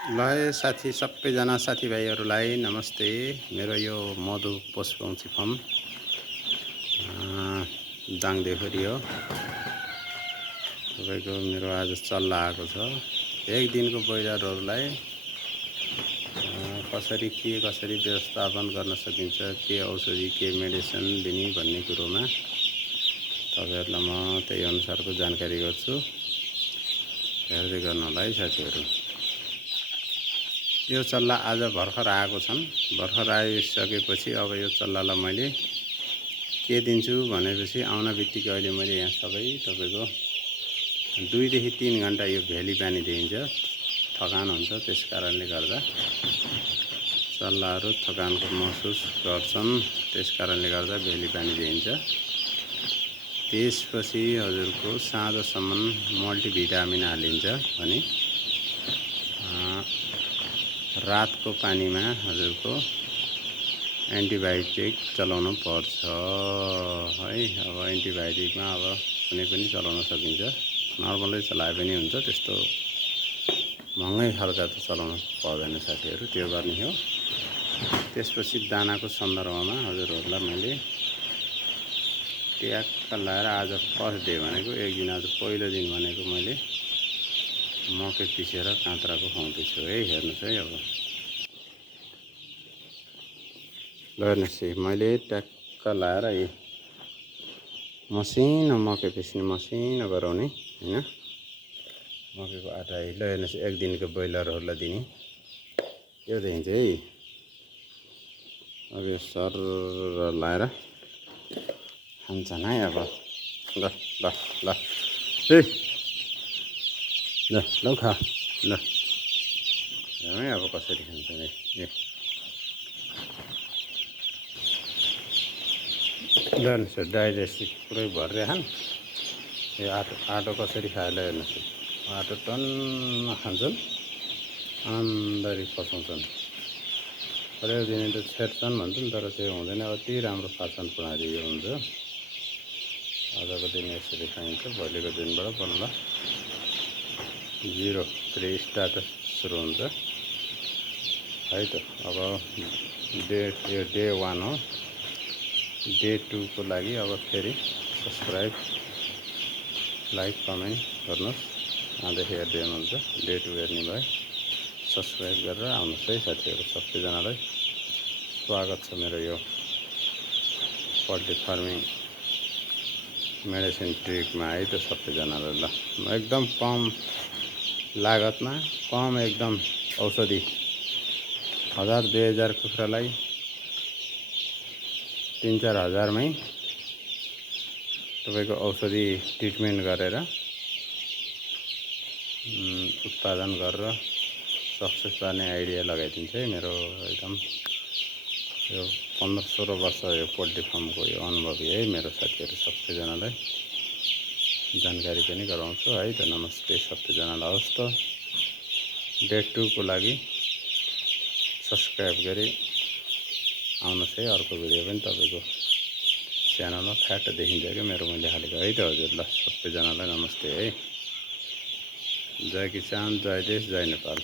ल साथी सबैजना साथीभाइहरूलाई नमस्ते। मेरो यो मधु पशुपक्षी फार्म दाङदेखि हो। तपाईँको मेरो आज चल्ला आएको छ। एक दिनको ब्रोइलरहरूलाई कसरी व्यवस्थापन गर्न सकिन्छ, के औषधि के मेडिसिन दिने भन्ने कुरोमा तपाईँहरूलाई म त्यही अनुसारको जानकारी गर्छु। हेर्दै गर्नु होला है साथीहरू। यो चल्ला आज भर्खर आएको छन्। भर्खर आइसकेपछि अब यो चल्लालाई मैले के दिन्छु भनेपछि आउन बित्तिकै अहिले मैले यहाँ सबै तपाईँको 2 देखि 3 घन्टा यो भेली पानी दिइन्छ। थकान हुन्छ, त्यस कारणले गर्दा चल्लाहरू थकानको महसुस गर्छन्, त्यस कारणले गर्दा भेली पानी दिइन्छ। त्यसपछि हजुरको साँझसम्म मल्टिभिटामिन हालिन्छ भने रातको पानीमा हजुरको एन्टिबायोटिक चलाउनु पर्छ है। अब एन्टिबायोटिकमा अब कुनै पनि चलाउन सकिन्छ, नर्मलै चलाए पनि हुन्छ, त्यस्तो महँगै खालका त चलाउनु पर्दैन साथीहरू, त्यो गर्ने हो। त्यसपछि दानाको सन्दर्भमा हजुरहरूलाई मैले ट्याक्क लाएर आज फर्स्ट डे भनेको एक दिन, आज पहिलो दिन भनेको मैले मकै पिसेर काँक्राको खुवाउँदैछु है। हेर्नुहोस् है। अब ल हेर्नुहोस् है, मैले ट्याक्क लाएर यो मसिनो मकै पिस्ने मसिनो गराउने होइन, मकैको आटा है। ल हेर्नुहोस्, एक दिनको ब्रोइलरहरूलाई दिने यो देखिन्छ है। अब यो सर लाएर खान्छन् है। अब ल ल ल ए ल ल खा ल है। अब कसरी खान्छन् है। ल हेर्नुहोस्, डाइजेस्टिभ पुरै भरेर खान्। यो आटो कसरी खायो ल हेर्नुहोस्, आटो टन्न खान्छन्, आन्दरी पचाउँछन्। हरेक दिन त छेड्छन् भन्छन्, तर त्यो हुँदैन। अति राम्रो पाचन प्रणाली यो हुन्छ। आजको दिन यसरी खाइन्छ, भोलिको दिनबाट बल्ल 0 फेरि स्टार्ट सुरु हुन्छ है त। अब यो डे 1 हो। डे 2 को लागि अब फेरि सब्सक्राइब, लाइक, कमेन्ट गर्नुहोस्। आजदेखि हेर्दै हुनुहुन्छ, डे 2 हेर्ने भए सब्सक्राइब गरेर आउनुहोस् है साथीहरू। सबैजनालाई स्वागत छ मेरो यो पोल्ट्री फार्मिङ मेडिसिन ट्रिकमा है त सबैजनालाई। ल एकदम कम लागतमा, कम एकदम औषधि 1000-2000 कुखुरालाई 3-4 हजारमै तपाईँको औषधि ट्रिटमेन्ट गरेर उत्पादन गरेर सक्सेस पार्ने आइडिया लगाइदिन्छ है। मेरो एकदम यो 15-16 वर्ष यो पोल्ट्री फार्मको यो अनुभवी है मेरो साथीहरू। सबैजनालाई जानकारी पनि गराउँछु है त। नमस्ते सबैजनालाई। हवस् त, डे 2 को लागि सब्सक्राइब गरी आउनुहोस् है। अर्को भिडियो पनि तपाईँको च्यानलमा फ्याट देखिन्छ क्या मेरो, मैले हालेको है त हजुर। ल सबैजनालाई नमस्ते है। जय किसान, जय देश, जय नेपाल।